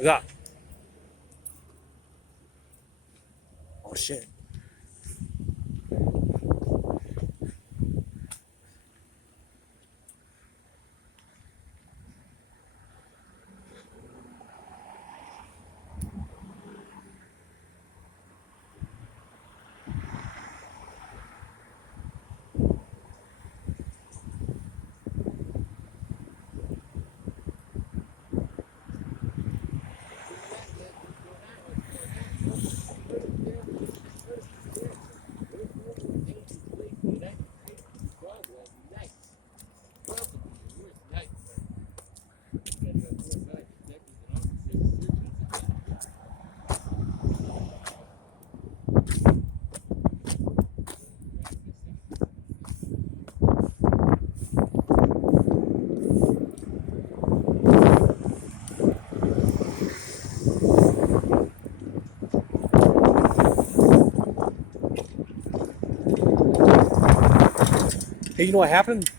What's up? Oh shit. Hey, you know what happened?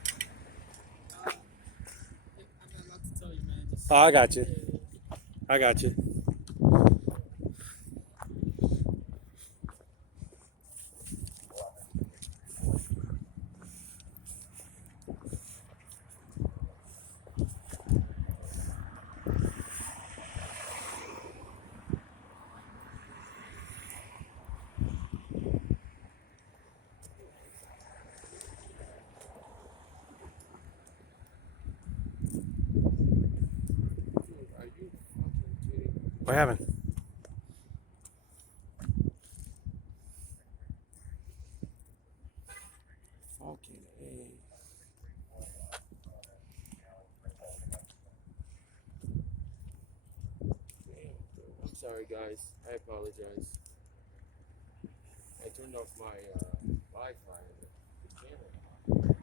Oh, I got you. I got you. What happened? Fucking A. I'm sorry, guys. I apologize. I turned off my Wi-Fi and the camera.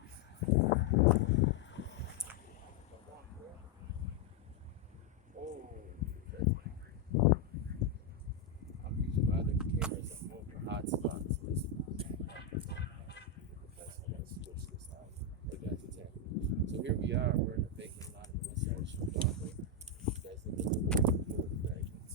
Oh, I'm using other cameras at home for hotspots. Let's switch this out. Hey guys, it's happening. So here we are. We're in a vacant lot in the west side of Chicago. You guys look at the little fragments.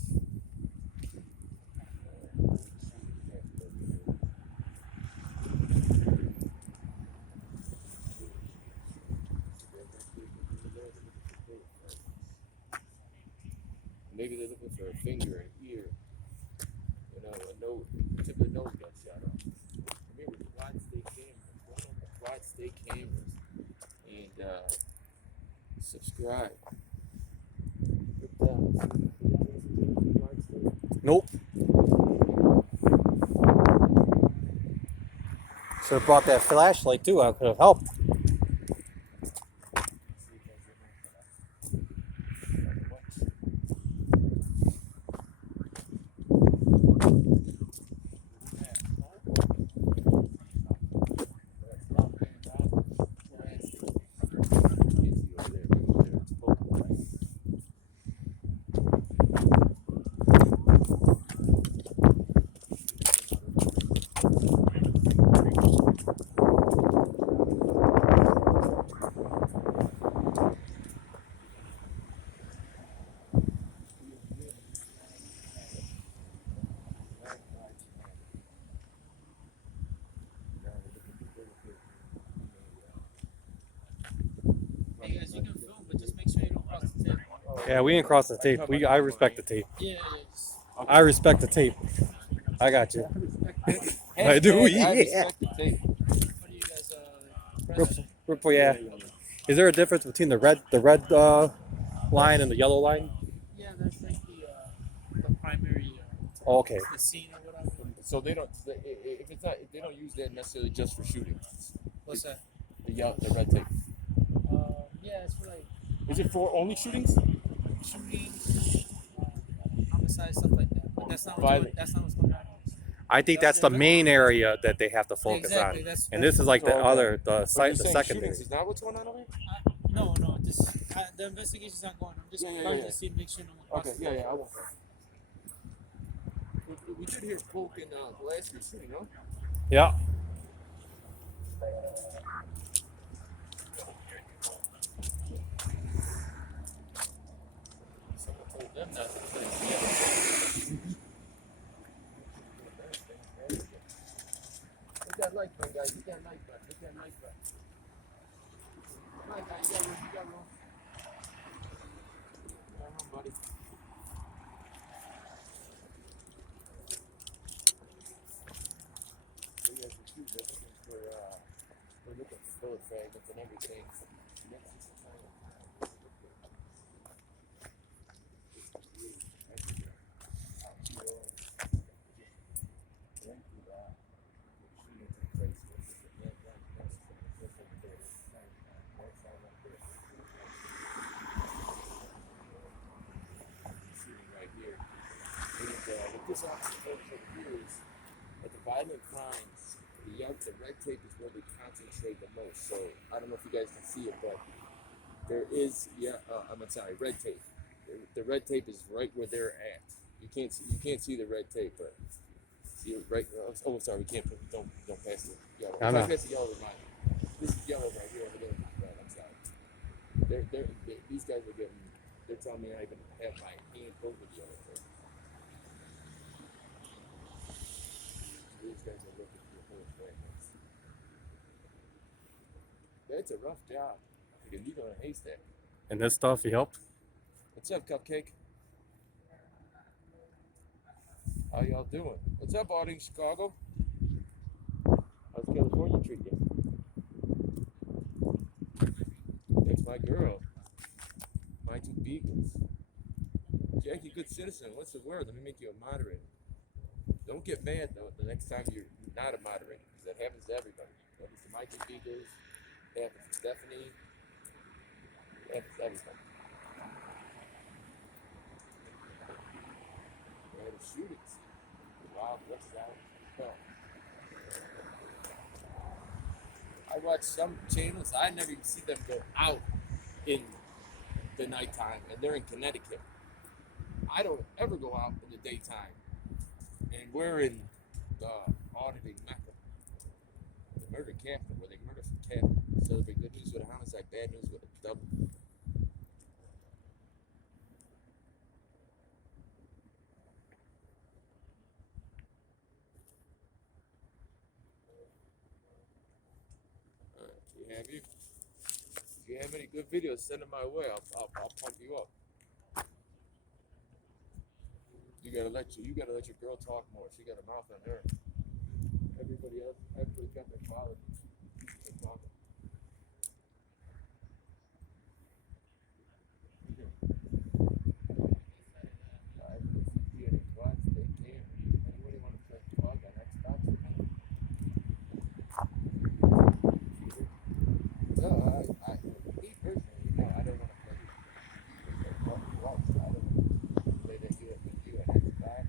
Maybe they're looking for a finger, an ear, you know, a nose, tip of the nose got shot off. Remember, quad state cameras, go on the quad state cameras, and subscribe. Nope. Should have brought that flashlight too. I could have helped. Hey guys, you can film, but just make sure you don't cross the tape. Yeah, we didn't cross the tape. I respect the tape. Yeah. I respect the tape. I got you. I do. I Yeah. respect the tape. What do you guys Yeah. Is there a difference between the red line and the yellow line? Yeah, that's like the primary Oh, okay. the scene or whatever. So they don't. If it's not, they don't use that necessarily just for shooting. What's that? The red tape. Yeah, it's for like Is it for only shootings? shooting, homicide, stuff like that. But that's not what's going on. I think that's the main area that they have to focus Exactly, on. that's- And this is like the okay. other, the But you're secondary. shootings is not what's going on over here? No, the investigation's not going. I'm just trying to see, make sure no one crosses. Okay, yeah, I won't. We did hear smoke in the last year's shooting, no? Yeah. them not to play the other thing. Hit that like button, guys. Hit that like button. Hit that like button. Come on, guys. You got room. You got room. You got room, buddy. We got the shoes. We're looking for bullet fragments and everything. What this officer told us over here is that the violent crimes, the red tape is where they concentrate the most. So I don't know if you guys can see it, but there is, red tape. The red tape is right where they're at. You can't see the red tape, but see it right. Oh, sorry, we can't. Don't pass the yellow. I know. Don't pass the yellow. Remind me. This is yellow right here. Over there is red. I'm sorry. These guys are getting. They're telling me I even have my hand over the yellow tape. These guys are looking for bullet fragments. That's a rough job. Like a needle in a haystack. And this stuff, he helped? What's up, Cupcake? How y'all doing? What's up, out in Chicago? How's California treat you? That's my girl. My two beagles. Jackie, good citizen. What's the word? Let me make you a moderator. Don't get mad though the next time you're not a moderator, because that happens to everybody. That happens to my two beagles. It happens to Stephanie. It happens to everybody. We had a shooting scene. Wild West out. Well, I watch some channels. I never even see them go out in the nighttime, and they're in Connecticut. I don't ever go out in the daytime, and we're in the auditing Mecca, the murder capital, where they murder some cattle. Celebrate good news with a homicide, bad news with a double. If you have any good videos, send them my way. I'll pump you up. You gotta let your girl talk more. She got a mouth on her. Everybody got their qualities. They're talking. Anybody want to play quad on Xbox? No, me personally, no, I don't want to play. I don't want to play that you at Xbox.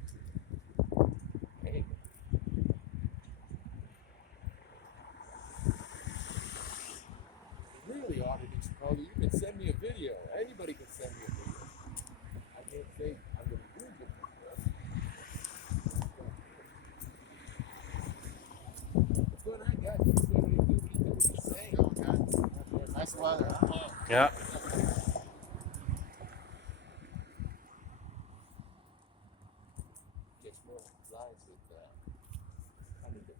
Anything. Really auditing Chicago, you can send me a video. Anybody can send me a video. I can't say I'm going to use it. What's going on, guys? What are you doing? What are you saying? Nice weather. Yeah. Catch more flies with honey dip.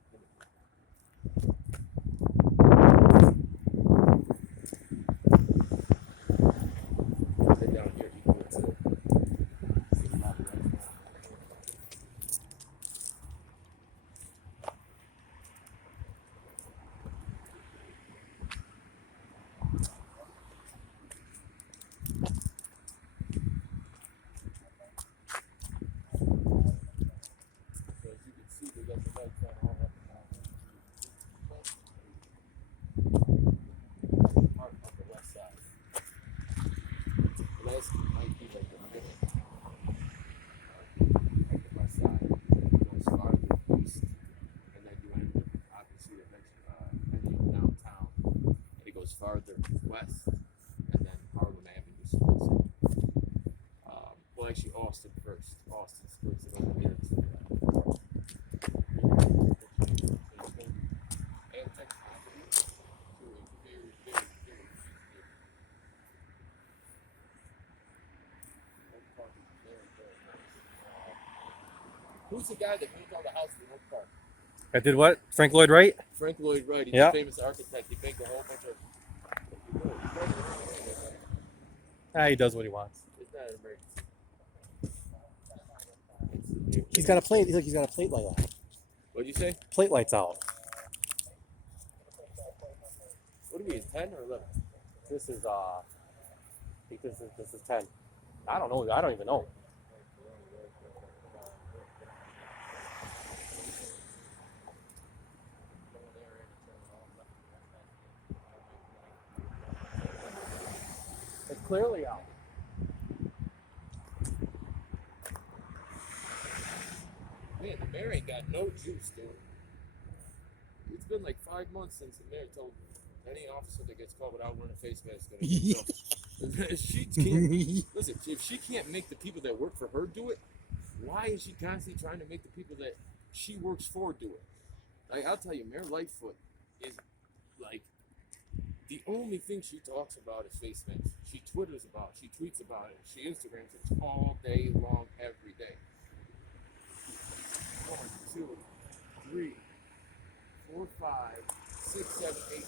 They're down here equal to see a lot of rice now. So as you can see, we got the lights on all up and down. Part of the west side. The last might be like the middle. Like the west side. It goes farther east. And then you end up, obviously, ending downtown. And it goes farther west. And then Harlem Avenue splits it. Well, actually, Austin first. Austin splits it over here to Who's the guy that built all the houses in Oak Park? I did what? Frank Lloyd Wright? Frank Lloyd Wright. He's Yeah. a famous architect. He built a whole bunch of. He does what he wants. It's not an emergency. He's got a plate. He's got a plate light on. What'd you say? Plate lights out. What are we in 10 or 11? This is I think this is 10. I don't know. I don't even know. It's clearly out. Man, the mayor ain't got no juice, dude. It's been like 5 months since the mayor told any officer that gets caught without wearing a face mask gonna get killed. If she can't, listen, if she can't make the people that work for her do it, why is she constantly trying to make the people that she works for do it? Like, I'll tell you, Mayor Lightfoot is like the only thing she talks about is face masks. She twitters about it, she tweets about it, she Instagrams it all day long, every day. 1, 2, 3, 4, 5, 6, 7, 8,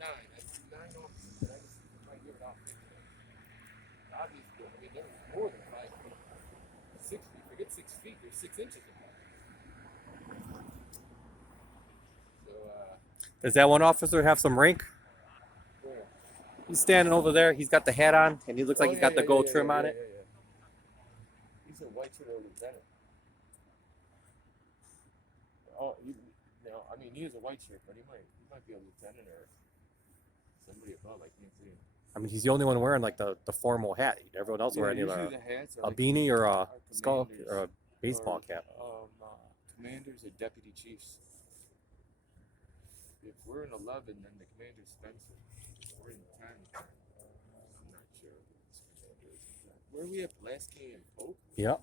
9. That's 9 officers that I just right here without picking them. Obviously, I mean, there was more than 5 feet. 6 feet. Forget 6 feet. There's 6 inches in there. So, Does that one officer have some rank? where? He's standing over there. He's got the hat on, and he looks like he's got the gold trim on it. He's a white shirt lieutenant. Oh, I mean, he is a white shirt, but he might be a lieutenant or somebody above. I can't see him. I mean, he's the only one wearing like the formal hat. Everyone else wearing either usually the hats are a like beanie or a our skull commanders or a baseball cap. Commanders or deputy chiefs. If we're in 11, then the commander's Spencer. If we're in 10, I'm not sure who this commander is. Where are we at? Pulaski and Polk? Yeah.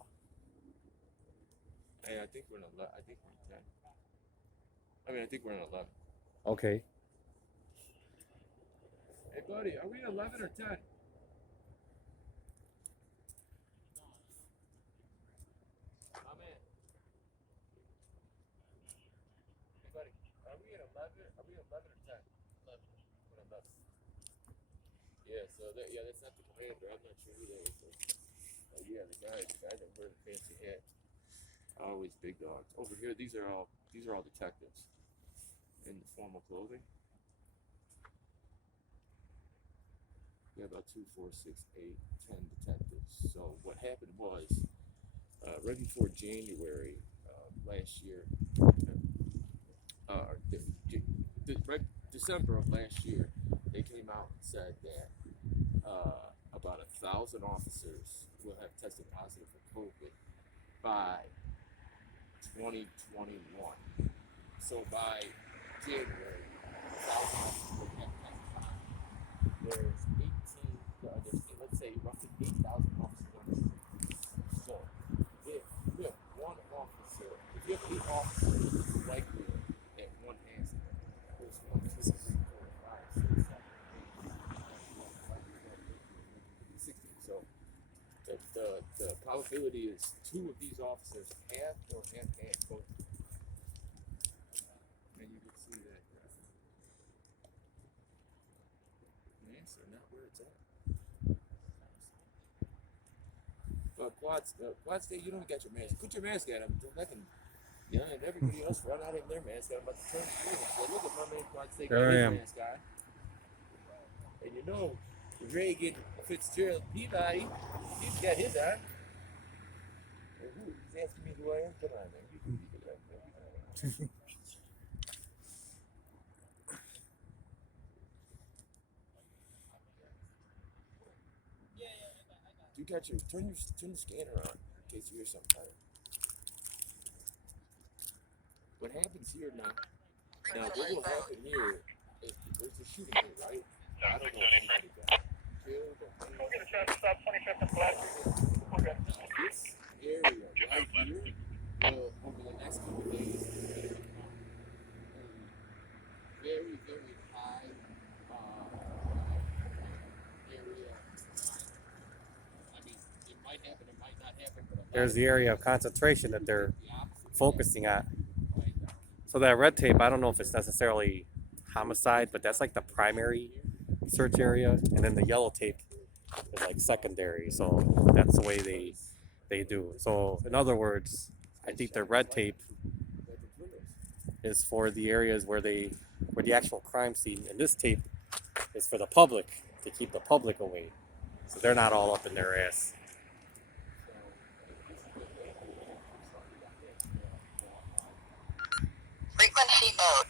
Hey, I think we're in 11. I think we're in 10. I think we're in 11. Okay. Hey, buddy, are we in 11 or 10? Hey, buddy, are we in 11? Are we in 11 or 10? 11. We're in 11. Yeah, so that's not the commander. I'm not sure who that is. Yeah, the guy that wears a fancy hat. Always big dogs. Over here, these are all detectives in the formal clothing. We have about 2, 4, 6, 8, 10 detectives. So what happened was, right before January last year, right December of last year, they came out and said that about 1,000 officers will have tested positive for COVID by 2021. So by January, 1,000 officers will have tested positive. There's let's say roughly 8,000 officers on the street. So if you have one officer, if you have 8 officers, it's likely that one has it. There's 1, 2, 3, 4, 5, 6, 7, 8, 60. So the probability is 2 of these officers have or have had both. And you can see that masks are not where it's at. But Quad State, you don't got your mask. Put your mask at him. And everybody else run out of their mask. I'm about to turn the screen and say, look at my man Quad State got his mask guy. And you know, Reagan Fitzgerald Peabody, he's got his on. And he's asking me who I am. Come on, man. You can be that, man. You got your turn the scanner on in case you hear something. What happens here now? Now what will happen here is there's a shooting here, right? I don't know if anybody got killed or this area right here will over the next couple of days become a very, very high area. I mean, it might happen, it might not there's the area of concentration that they're focusing on. So that red tape, I don't know if it's necessarily homicide, but that's like the primary search area, and then the yellow tape is like secondary. So that's the way they do. So in other words, I think the red tape is for the areas where the actual crime scene, and this tape is for the public, to keep the public away, so they're not all up in their ass. Frequency mode.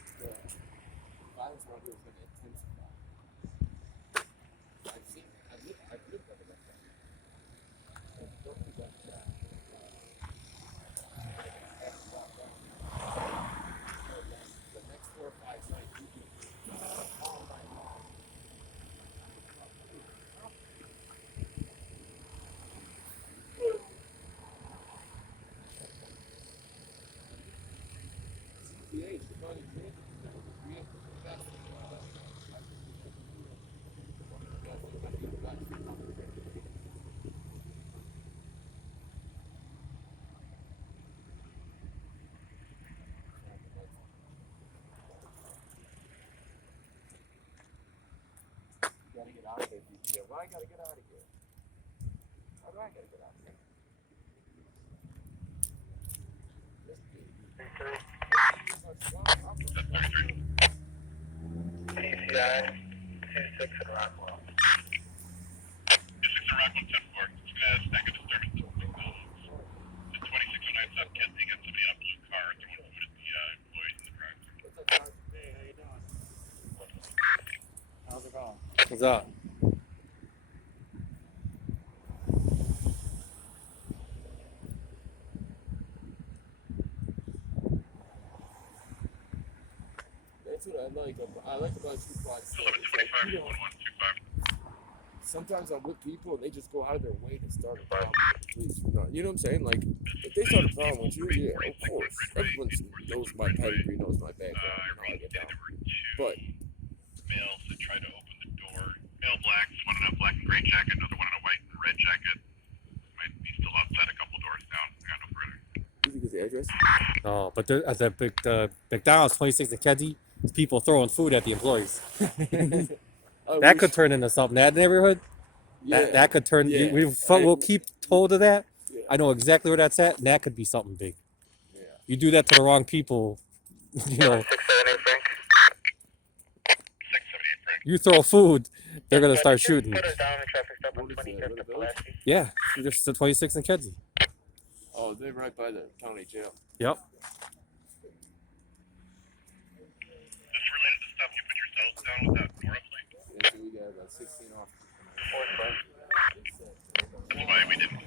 Gotta get out of here. Yeah, well, I gotta get out of here. How do I gotta get out of here? PCI 26 in Rockwell. 26 in Rockwell, 10-4. It's gonna stack a disturbance. The 2609 South Kensington got somebody in a blue car throwing food at the employees in the drive-thru. Hey, how you doing? How's it going? What's up? That's what I like. I like about you, Quad State. 1125, 1125. Sometimes I'm with people and they just go out of their way to start a problem with the police. You know what I'm saying? Like, if they start a problem with you, yeah, of course. Everyone knows my pedigree, knows my background, and how I get down. There were two But males that tried to open the door. Male black, one in a black and gray jacket, another one in a white and red jacket. Might be still outside a couple doors down. I got no further. did you get the address? No, but at the McDonald's 26 and Kedzie, there's people throwing food at the employees. That could turn into something. That neighborhood, that could turn. Yeah. We'll keep told of that. Yeah. I know exactly where that's at, and that could be something big. Yeah. You do that to the wrong people, you know. 678 Frank. 678 Frank. You throw food, they're gonna start shooting. Put us down in traffic stop on What is that, 25th what of are Pulaski. Yeah, just the 26 and Kedzie. Oh, they're right by the county jail. Yep. Just related to stuff, you put yourselves down with that door up late. Yeah, so we got about 16 off. That's why we didn't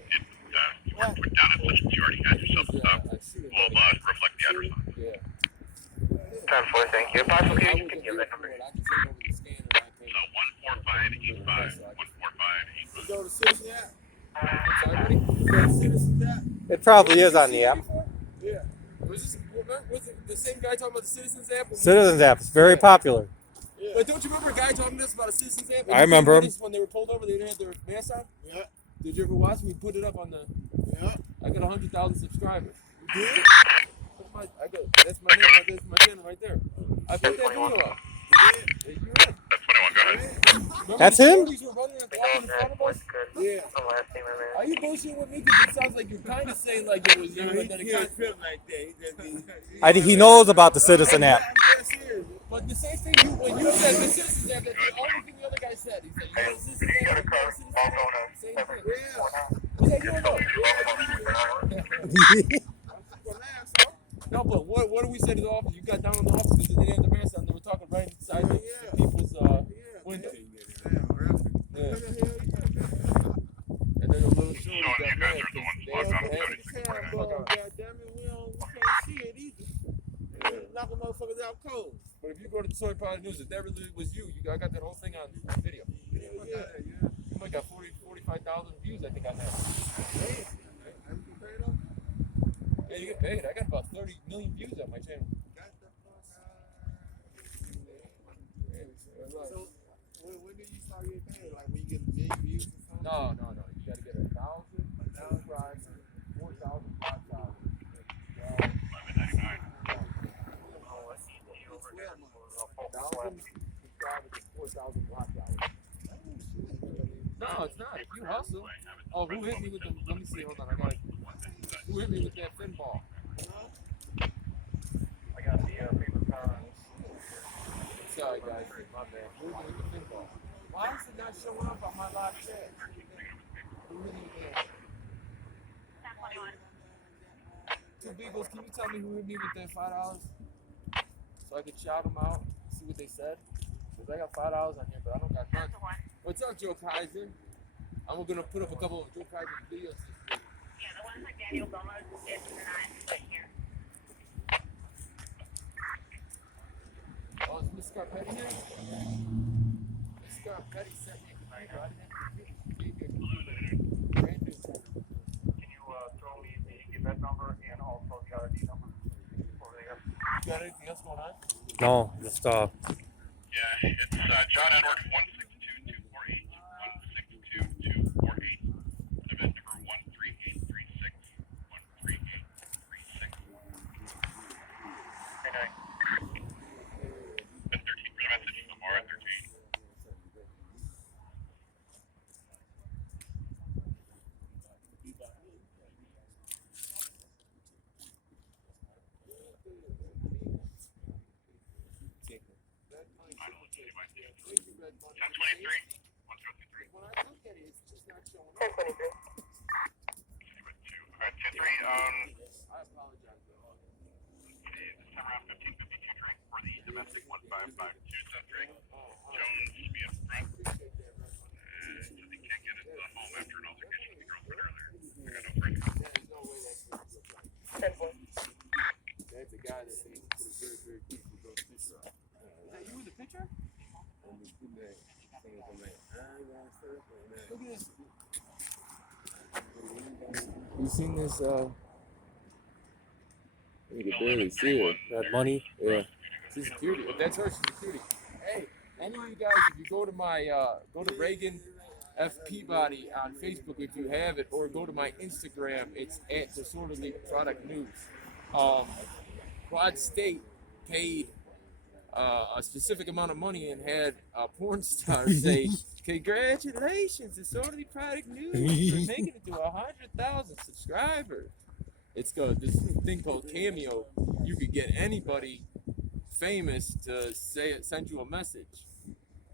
you weren't put down as such as you already had yourself stuff. We'll reflect the address on it. Yeah. Time 4, thank you. Possible I you will can get give that number. it over the scanner. I can. So 14585. 14585. You go to Citizen app? Sorry, buddy? You go to Citizen app? It probably is on the app. Yeah. Was it the same guy talking about the Citizens app? Citizens app is very popular. Yeah. But don't you remember a guy talking to us about a Citizens app? I remember him. When they were pulled over, they didn't have their masks on? Yeah, Did you ever watch me put it up on the... yeah. I got 100,000 subscribers. You did? That's my name, that's my channel right there. I put that video up. Yeah, you're right. That's 21, go ahead. Remember That's the him? police were running and walking in front of us? Yeah. The last name I Are you bullshitting with me? Because it sounds like you're kind of saying like it was you, but then it He kind can't trip like that. He knows about the Citizen app. I'm just serious. But the same thing when you said the Citizens app, that's the only thing the other guy said. He said, you know, Citizens app, you know, Citizens app, same thing. Yeah. Was that you or no? Relax, huh? No, but what do we say to the office? You got down on the office because they didn't have the mask on. They were talking right inside the people's window. Yeah. And then the little shorty Sean, got you guys mad are the ones because logged on they to had 76 the right camera now. bug on. Goddammit, we can't see it either. Knock them motherfuckers out cold. But if you go to the Soy Powder News, if that really was you, I got that whole thing on video. Yeah. You might got 45,000 views, I think, on that. Hey, I'm prepared up. Yeah, you get paid. I got about 30 million views on my channel. So, when did you start getting paid? Like when you get a million views or something? No. You gotta get 1,000 subscribers. You hustle. Oh, who hit me with the? Let me see. Hold on. I got. Who hit me with that thin ball? I got the paper car. Sorry, guys. My bad. Who hit me with the thin ball? Why is it not showing up on my live chat? Who hit me with that? Two Beagles, can you tell me who hit me with that $5? So I could shout them out, see what they said. Because I got $5 on here, but I don't got none. What's up, Joe Kaiser? I'm gonna put up a couple of Joe Kaiser videos this week. Yeah, the one for Daniel Gomez is not right here. Oh, is Miss Scarpetti here? Miss Scarpetti sent me a computer. I didn't have to give me a computer. Brand new. Can you throw me the event number and also the RD number over there? You got anything else going on? No, just Yeah, it's John Edward 162248. 162248. Event number 13836. 13836. Hey, night. Been 13 for the message from Mara 13. Thank you, Red Money. 1023. 1023. When I look at it, it's just not showing up. 1023. Alright, 10-3, I apologize. this time around 1552 train for the domestic 1552 set train. Jones should be in front. So they can't get it home after an altercation with the girlfriend earlier. I got no friend. There's no way that's going to look like. 10-4. That's a guy that thinks put a very, very deep with those pictures up. Is that you in the picture? Look at this. You seen this? You can barely see it. that money. Yeah. She's security. If that's her, she's security. Hey, any of you guys, if you go to my, go to Reagan F. Peabody on Facebook if you have it, or go to my Instagram, it's at Disorderly Product News. Quad State paid a specific amount of money and had a porn star say, "Congratulations, Disorderly Product News for making it to 100,000 subscribers." It's got this thing called Cameo. You could get anybody famous to send you a message,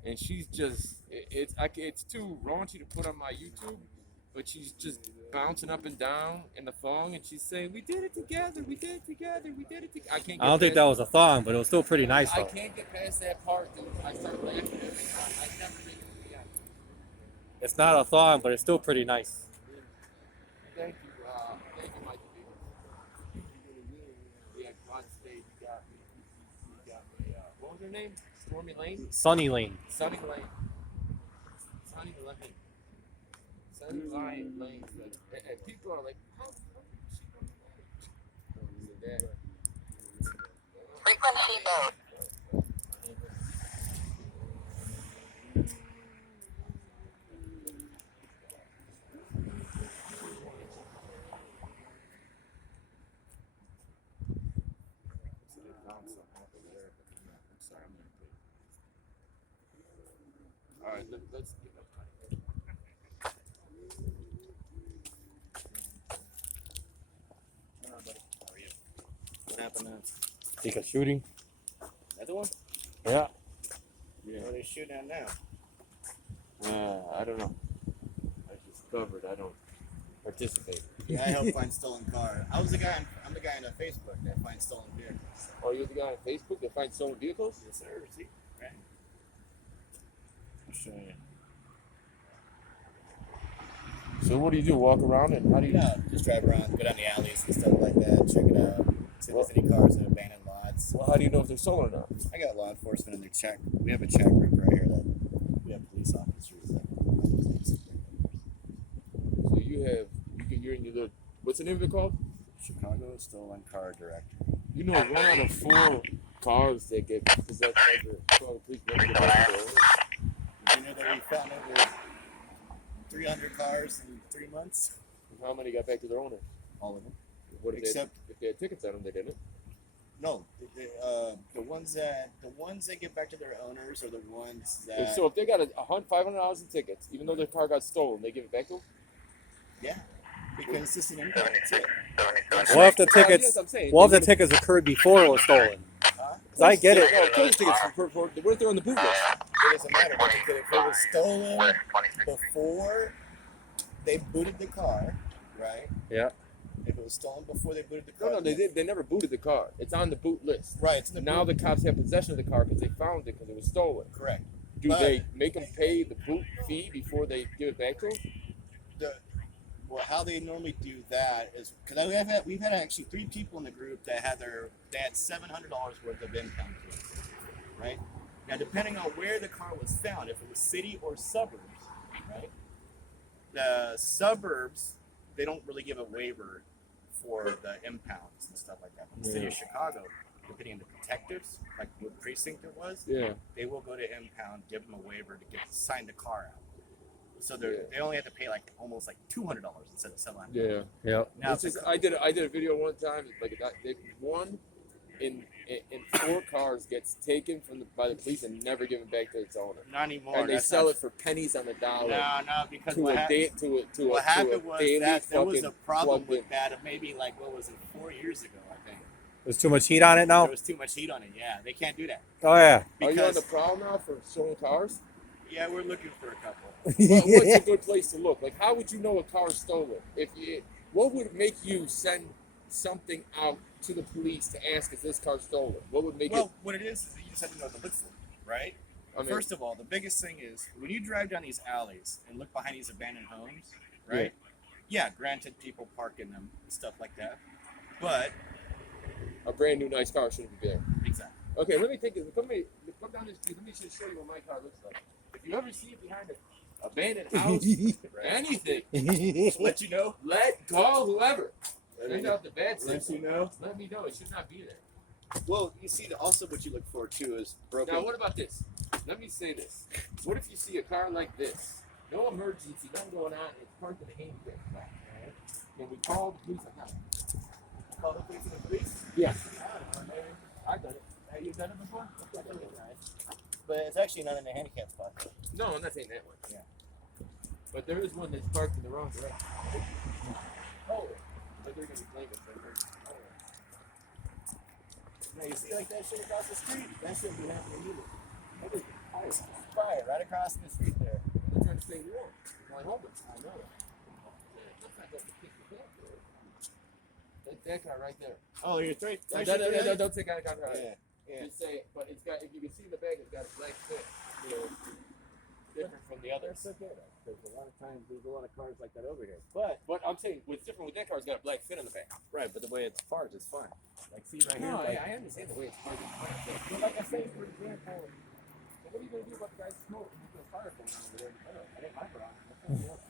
and she's just it's too raunchy to put on my YouTube, but she's just bouncing up and down in the thong, and she's saying, "We did it together, we did it together, we did it together." I can't. I don't think that was a thong, but it was still pretty nice I though. can't get past that part, dude. I start laughing every time. I never make it to the end. It's not a thong, but it's still pretty nice. Thank you, Mike. Yeah, Quad State, you got me. You got me. What was her name? Stormy Lane? Sunny Lane. Sunny Lane. Sunny Lane. Sunny Lane. And people are like, how is that? Frequency mode. All right, let's get up. What happened now? Think of shooting? Another one? Yeah. Yeah. What are they shooting at now? I don't know. I just covered. I don't participate. Yeah, I help find stolen car. I'm the guy on Facebook that finds stolen vehicles. Oh, you're the guy on Facebook that finds stolen vehicles? Yes, sir. See? Right. I'll show you. So what do? Walk around and how do you? No, just drive around, go down the alleys and stuff like that, check it out. See if there's any cars in abandoned lots. Well, how do you know if they're stolen or not? I got law enforcement in their check. We have a check room right here that we have police officers that. So you're in your little, what's the name of it called? Chicago Stolen Car Directory. You know, 1 out of 4 cars that get possessed by the police never get back to their owner. You know that we found over 300 cars in 3 months? How many got back to their owner? All of them. What if Except- if they had tickets on them, they didn't. No, the ones that get back to their owners are the ones that. So if they got $500 in tickets, even though their car got stolen, they give it back to them? Yeah, because it's just an impound. That's it. What if the Yes, tickets? I'm saying. What if the tickets occurred before it was stolen? Because I get it. No, of course tickets what if they're on the boot list? It doesn't matter. If it was stolen before they booted the car, right? Yeah. If it was stolen before they booted the No, car. they never booted the car. It's on the boot list. Right. It's in the Now boot. the cops have possession of the car because they found it because it was stolen. Correct. Do But- they make them pay the boot fee before they give it back to them? Well, how they normally do that is because we've had actually 3 people in the group that had $700 worth of impound fees, right? Now, depending on where the car was found, if it was city or suburbs, right? The suburbs, they don't really give a waiver for the impounds and stuff like that. But the city of Chicago, depending on the detectives, like what precinct it was, Yeah. they will go to impound, give them a waiver to sign the car out. So they only have to pay almost $200 instead of $700. Yeah. Yeah. Now, It's just, I did a video one time. One in 4 cars gets taken by the police and never given back to its owner, not anymore. and they That's sell not- it for pennies on the dollar. No, because To what a happened, day, to a what happened to a was daily that there was a fucking problem plug-in. with that of maybe 4 years ago, I think. There's too much heat on it now. There was too much heat on it. Yeah, they can't do that. Oh yeah. Are you on Because the prowl now for stolen cars? yeah, we're looking for a couple. What's a good place to look? How would you know a car's stolen? What would make you send something out to the police to ask if this car's stolen? What would make Well, what it is that you just have to know what to look for, right? I mean, First of all, the biggest thing is when you drive down these alleys and look behind these abandoned homes, right? Yeah, granted, people park in them and stuff like that, but a brand new nice car shouldn't be there. exactly. Okay, let me take it. Come down this street. Let me just show you what my car looks like. If you ever see it behind an abandoned house, or anything, Let you know. call whoever. Find out the bad Let stuff. you know. Let me know. It should not be there. Well, you see, also what you look for too is broken. Now, what about this? Let me say this. What if you see a car like this? No emergency, nothing going on. It's parked in a handicap spot. Right? Can we call the police on that? Call the police and the police. Yeah. I done it. Have you done it before? But it's actually not in a handicap spot. No, I'm not saying that one. Yeah. But there is one that's parked in the wrong direction. Oh, but they're gonna be blaming for it. Now you see that shit across the street? That shouldn't be happening either. That is fire right across the street there. They're trying to stay warm. My homeless. I know it. That's not going to kick the can for it. That car right there. Oh, you're straight. No, don't take out a car right Yeah. Just say, but it's got. If you can see in the back, it's got a black tip. Different from the others. That's okay, because a lot of times there's a lot of cars like that over here. But But I'm saying, what's different with that car? It's got a black fit on the back. right, but the way it's parked is fine. Like see right here, No, like, I understand the way it's parked. but like I say, for example, What are you gonna do about the guy smoking? He's gonna fire from over there. I didn't mind wrong.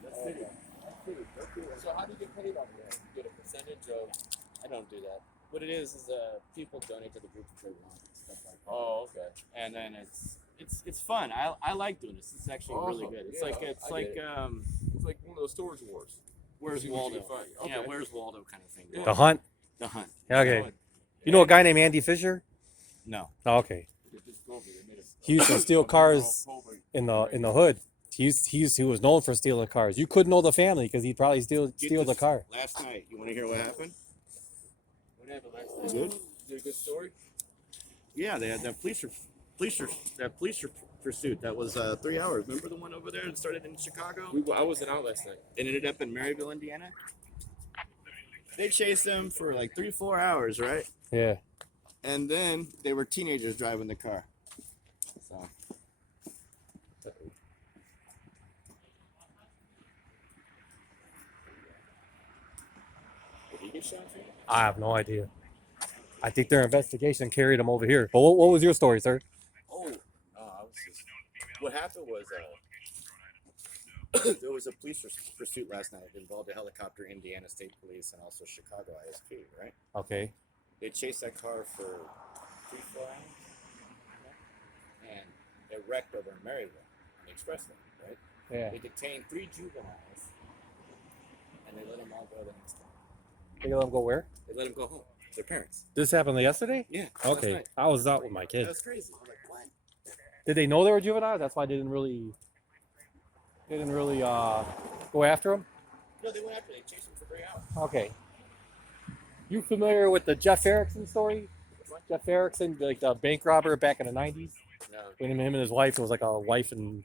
That's city. That's city. That's city. So how do you get paid on that? You get a percentage of. I don't do that. What it is people donate to the group for wrong and stuff like that. Oh, okay. And then it's fun. I like doing this. It's actually really Awesome. good. It's Yeah, like I get it. It's like one of those storage wars. Where's See what Waldo? you find. Yeah, Okay. where's Waldo kind of thing. Yeah. The hunt. The hunt. Yeah, okay. You know a guy named Andy Fisher? No. Oh, okay. They just go over, they made a- He used to steal cars in the hood. He was known for stealing cars. You couldn't know the family because he'd probably steal the car. Last night, you want to hear what happened? What happened last night? Good. Is it a good story? Yeah, they had that police pursuit that was 3 hours. Remember the one over there that started in Chicago? I wasn't out last night. It ended up in Maryville, Indiana. They chased them for 3-4 hours, right? Yeah. And then they were teenagers driving the car. So did he get shot for you? I have no idea. I think their investigation carried him over here. But what was your story, sir? Oh, no, I was just. What happened was there was a police pursuit last night. It involved a helicopter, Indiana State Police, and also Chicago ISP, right? Okay. They chased that car for 3-4 hours, and it wrecked over in Maryville on the expressway, right? Yeah. They detained 3 juveniles, and they let them all go the next day. They let him go where? They let them go home. their parents. This happened yesterday? Yeah. Okay. Last night. I was out with my kid. That's crazy. I'm like, what? Did they know they were juvenile? That's why they didn't really go after them? No, they went after. They chased him for 3 hours. Okay. You familiar with the Jeff Erickson story? Jeff Erickson, like the bank robber back in the 90s? No. When him and his wife, it was like a wife and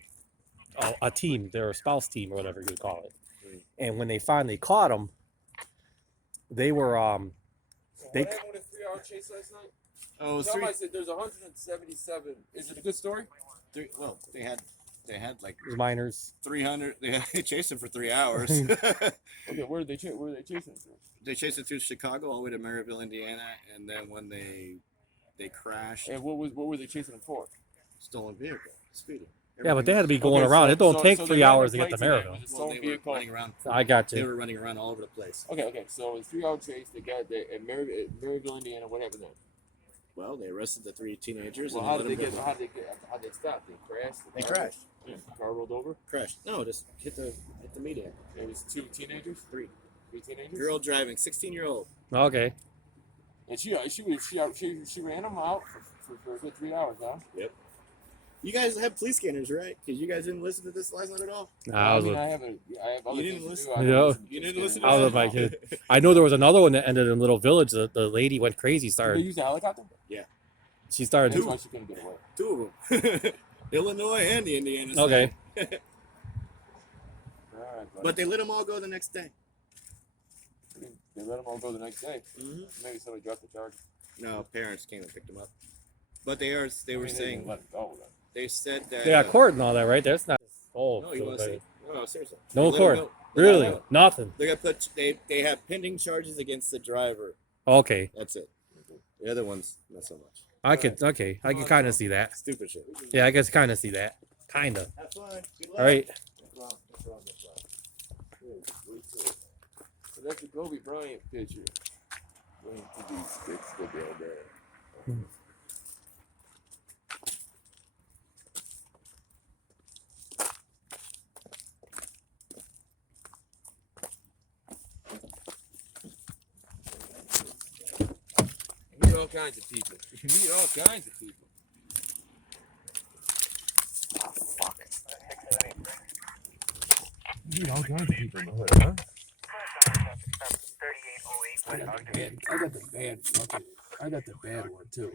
a team. They were a spouse team or whatever you would call it. And when they finally caught him, they were they What happened with a 3-hour chase last night? Oh, it was Somebody said there's 177. Is it a good story? well, they had like minors. 300. They chased him for 3 hours. Okay, where did they chase? Where are they chasing through? They chased it through Chicago all the way to Maryville, Indiana, and then when they crashed, And what were they chasing him for? stolen vehicle, speeding. Yeah, but they had to be Okay, going around. so- It don't so- take so 3 they ran hours the to get to plates and Maryville. it was a Well, stolen they were vehicle. running around. I got They you. were running around all over the place. Okay, so it's 3-hour chase. They got at Maryville, Indiana. What happened then? Well, they arrested the 3 teenagers. Well, and how did let they them get? go. How did they stop? They crashed. They The car- crashed. Yeah, the car rolled over. Crashed. No, just hit the median. It was 2 teenagers. 3 teenagers. Girl driving, 16-year-old. Okay. And she ran them out for a good 3 hours, huh? You guys have police scanners, right? Because you guys didn't listen to this last night at all. I was I with, have other You didn't things listen? to do. I Yeah. don't listen to You this didn't listen guy. I was with my kid. I know there was another one that ended in Little Village. The lady went crazy. Did they Started. use a helicopter? She started. That's why she couldn't get away. 2 of them. Illinois and the Indiana side. Okay. All right, buddy. But they let them all go the next day. They let them all go the next day. Mm-hmm. Maybe somebody dropped the charge. No, parents came and picked them up. But they were saying, let it go. Then. they said that. They got court and all that, right? That's not. Oh, No, you want to say? No, seriously. No They let 'em court. go. They let 'em Really? go. Nothing. They're gonna put. They have pending charges against the driver. Okay. That's it. The other ones, not so much. I could. Okay. I can kind of see that. Stupid shit. Yeah, I guess kind of see that. Kind of. Have fun. Good luck. All right. So that's the Kobe Bryant picture. Waiting for these sticks to go down. You meet all kinds of people. You meet all kinds of people. You meet all kinds of people in the hood, huh? I got the bad one too.